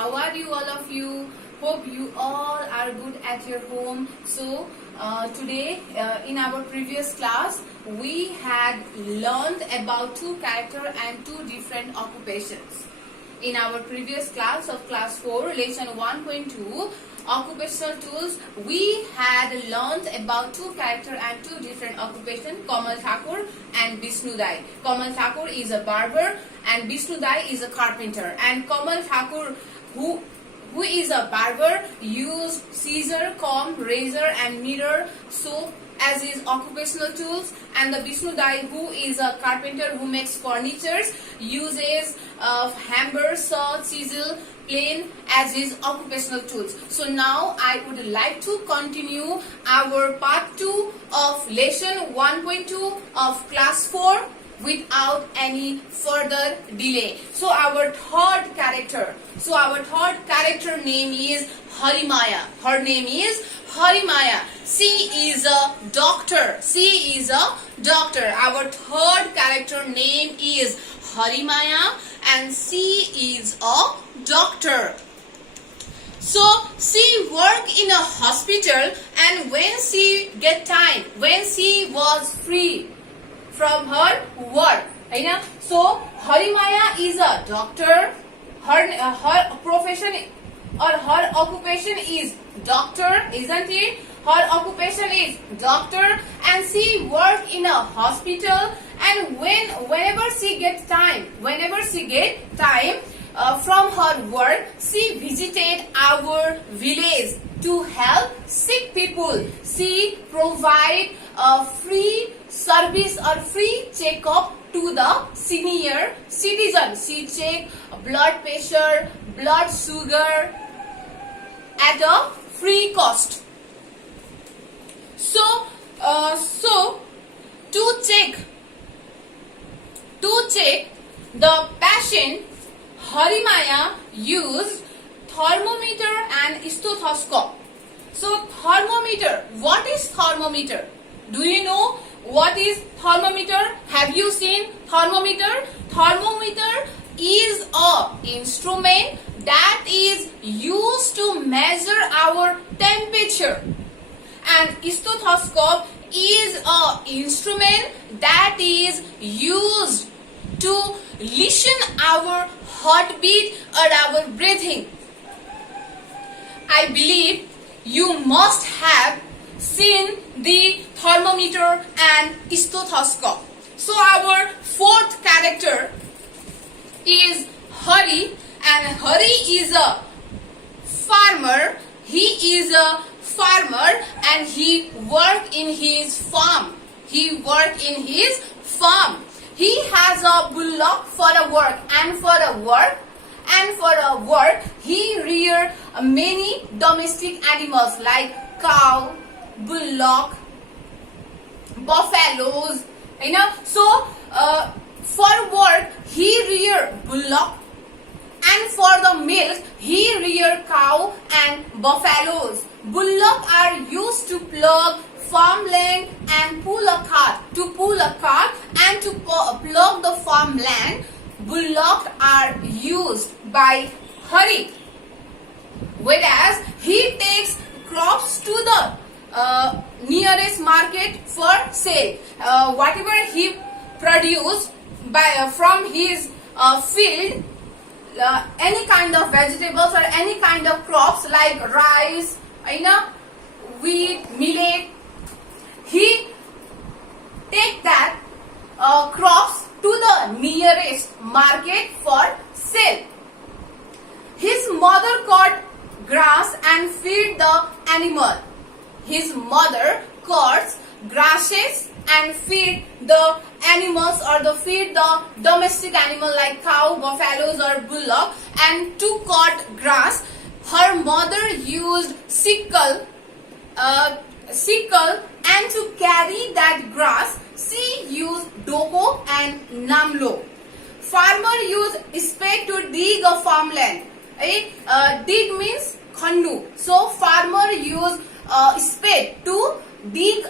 how are you all of you? Hope you all are good at your home. So today in our previous class we had learned about two character and two different occupations. In our previous class of class 4 lesson 1.2 occupational tools, we had learned about two character and two different occupation, Kamal Thakur and Vishnu Dai. Kamal Thakur is a barber and Vishnu Dai is a carpenter. And Kamal Thakur, who is a barber, used scissor, comb, razor and mirror, soap as his occupational tools, and the Vishnu Dai, who is a carpenter who makes furnitures, uses hammer, saw, chisel, plane as his occupational tools. So now I would like to continue our part 2 of lesson 1.2 of class 4 without any further delay. So our third character name is Harimaya. Her name is Harimaya. She is a doctor. Our third character name is Harimaya and she is a doctor. So she worked in a hospital, and when she get time, when she was free from her work, so Harimaya is a doctor. Her profession or her occupation is doctor, isn't it? Her occupation is doctor, and she work in a hospital. And whenever she get time from her work, she visited our village to help sick people. She provide a free service or free checkup to the senior citizen. She check blood pressure, blood sugar at a free cost. So to check the patient, Harimaya used thermometer and stethoscope. So thermometer, what is thermometer? Do you know what is thermometer? Have you seen thermometer? Thermometer is a instrument that is used to measure our temperature, and stethoscope is a instrument that is used to listen our heartbeat or our breathing. I believe you must have seen the thermometer and stethoscope. So our fourth character is Hari, and Hari is a farmer. He is a farmer and he work in his farm. He has a bullock for a work, and for a work he rear many domestic animals like cow, bullock, buffaloes. So for work he rear bullock, and for the milk he rear cow and buffaloes. Bullock are used to plug farmland and pull a cart. And to plug the farmland, bullock are used by Hari. Whereas he takes crops to the nearest market for sale. Whatever he produce from his field, any kind of vegetables or any kind of crops like rice, wheat, millet, he take that crops to the nearest market for sale. His mother cut grass and feed the animal. His mother cuts grasses and feed the animals or feed the domestic animal like cow, buffaloes or bullock. And to cut grass, her mother used sickle, and to carry that grass she used doko and namlo. Farmer used spade to dig a farmland. Dig means khandu. So farmer used spade to dig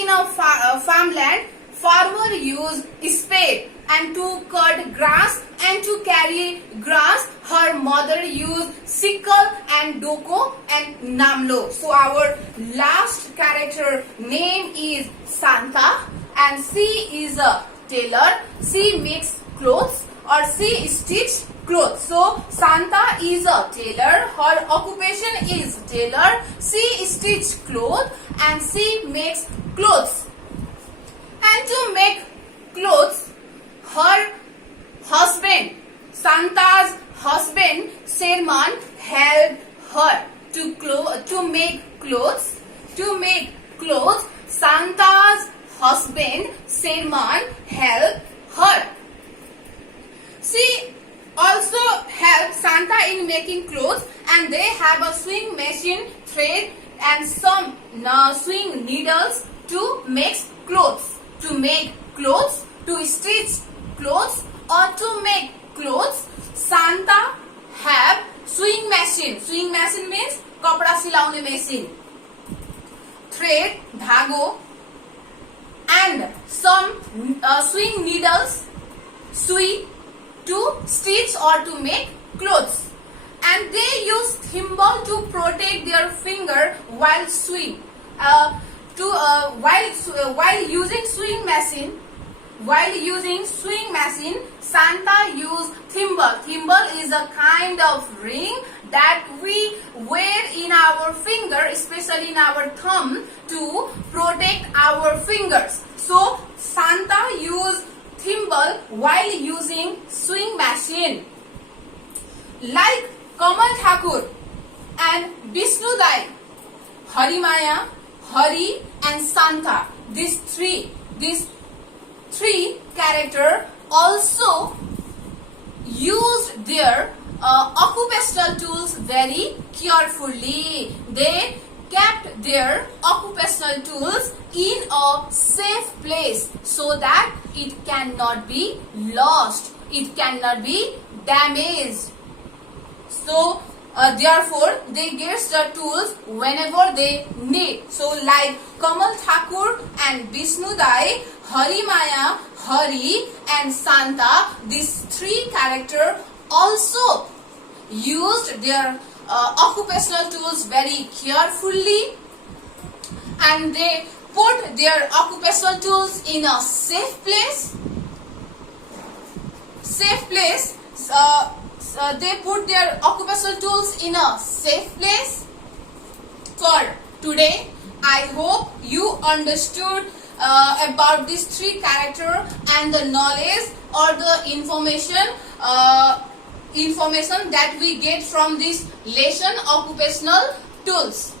in a farmland. Farmer used spade and to cut grass and to carry grass. Her mother used sickle and doko and namlo. So our last character name is Santa, and she is a tailor. She makes clothes or she stitches clothes. So Santa is a tailor. Her occupation is tailor. She stitches clothes and she makes clothes. And to make clothes, her husband, Santa's husband, Sherman, helped her to make clothes. To make clothes, Santa's husband, Sherman, helped her. She also helped Santa in making clothes, and they have a sewing machine, thread, and some sewing needles to make clothes. To make clothes, to stitch clothes, or to make clothes, Santa have sewing machine. Sewing machine means kapda silaune machine. Thread, dhago, and some sewing needles, sui, to stitch or to make clothes. And they use thimble to protect their finger while sewing. While using sewing machine, Santa used thimble. Thimble is a kind of ring that we wear in our finger, especially in our thumb, to protect our fingers. So Santa used thimble while using sewing machine. Like Kamal Thakur and Vishnu Dai, Harimaya, Hari and Santa, these three characters also used their occupational tools very carefully. They kept their occupational tools in a safe place so that it cannot be lost, it cannot be damaged. So therefore they get the tools whenever they need. So like Kamal Thakur and Vishnu Dai, Harimaya, Hari and Santa, these three characters also used their occupational tools very carefully, and they put their occupational tools in a safe place. They put their occupational tools in a safe place. For today, I hope you understood about these three characters and the knowledge or the information that we get from this lesson, occupational tools.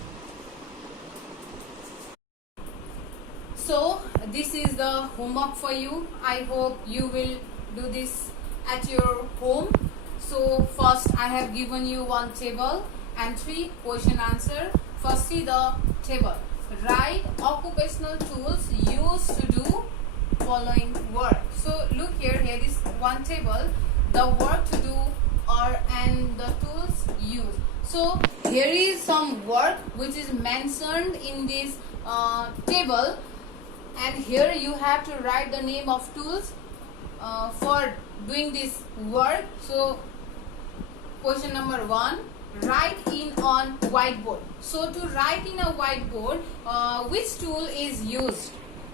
So this is the homework for you. I hope you will do this at your home. So first I have given you one table and 3 question answer. First see the table. Write occupational tools used to do following work. So look here is one table, the work to do and the tools used. So here is some work which is mentioned in this table, and here you have to write the name of tools for doing this work. So question number 1, write in on whiteboard. So to write in a whiteboard, which tool is used?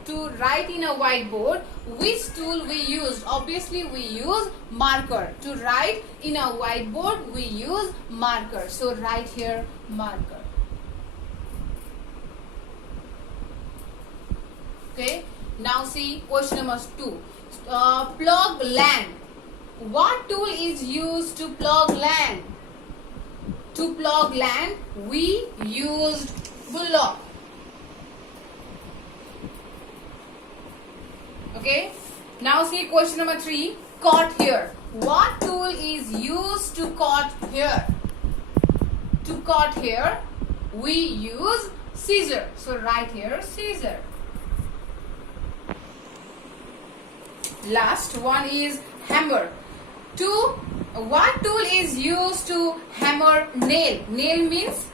To write in a whiteboard, which tool we use? Obviously we use marker. To write in a whiteboard, we use marker. So write here marker. Okay. Now see question number 2. Plug land. What tool is used to plug land? To plug land, we used bullock. Okay. Now see question number 3. Cut here. What tool is used to cut here? To cut here, we use scissor. So write here scissor. Last one is hammer. What tool is used to hammer nail? Nail means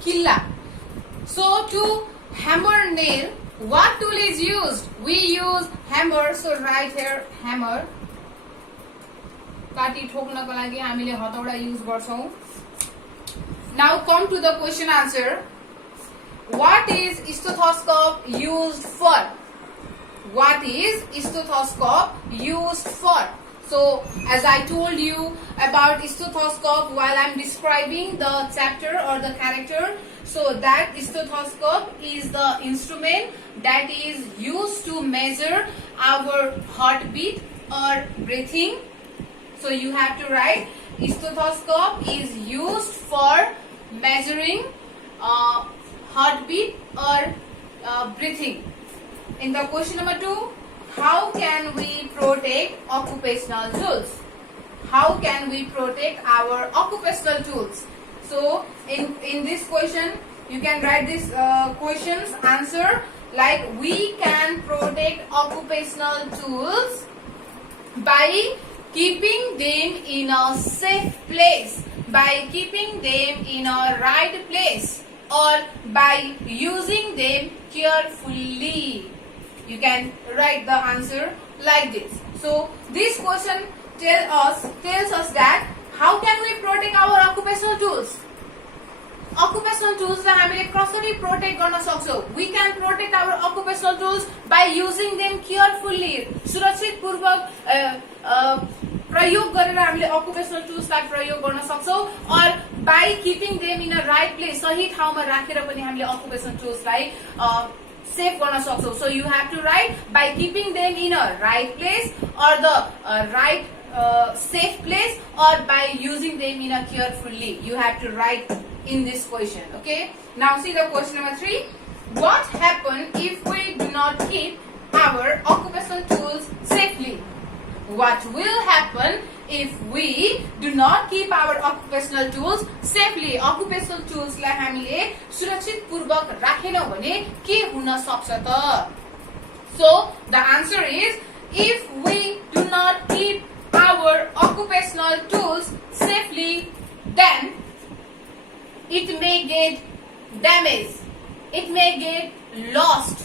killa. So to hammer nail, What tool is used? We use hammer. So write here hammer. काटी ठोक्नको लागि हामीले हथौडा use गर्छौं. Now come to the question answer. What is stethoscope used for? What is stethoscope used for? So, as I told you about stethoscope while I'm describing the chapter or the character, so that stethoscope is the instrument that is used to measure our heartbeat or breathing. So, you have to write stethoscope is used for measuring heartbeat or breathing. In the question number 2, how can we protect occupational tools? How can we protect our occupational tools? So in this question, you can write this question's answer like we can protect occupational tools by keeping them in a safe place, by keeping them in a right place, or by using them carefully. You can write the answer like this. So this question tells us that how can we protect our occupational tools? Occupational tools लाई हामीले कसरी protect गर्न सक्छौं? We can protect our occupational tools by using them carefully. सुरक्षित पूर्वक प्रयोग गरेर हामीले occupational tools लाई प्रयोग गर्न सक्छौं. और by keeping them in a right place, सही ठाउँमा राखेर पनि हामीले occupational tools लाई सेभ गर्न सक्छौं. So you have to write by keeping them in a right place or the right safe place, or by using them in a carefully. You have to write in this question. Okay. Now see the question number 3. What happens if we do not keep our occupational tools safely? What will happen if we do not keep our occupational tools safely? Occupational tools लाई हामीले सुरक्षित पूर्वक राखेनौं भने के हुन सक्छ त? So the answer is, if we do not keep our occupational tools safely, then it may get damaged, it may get lost,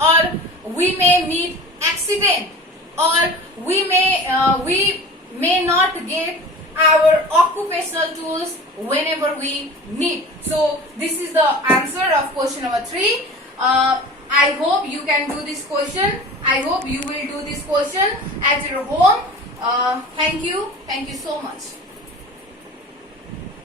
or we may meet accident, or we may not get our occupational tools whenever we need. So this is the answer of question number 3. I hope you can do this question. I hope you will do this question at your home. Thank you so much.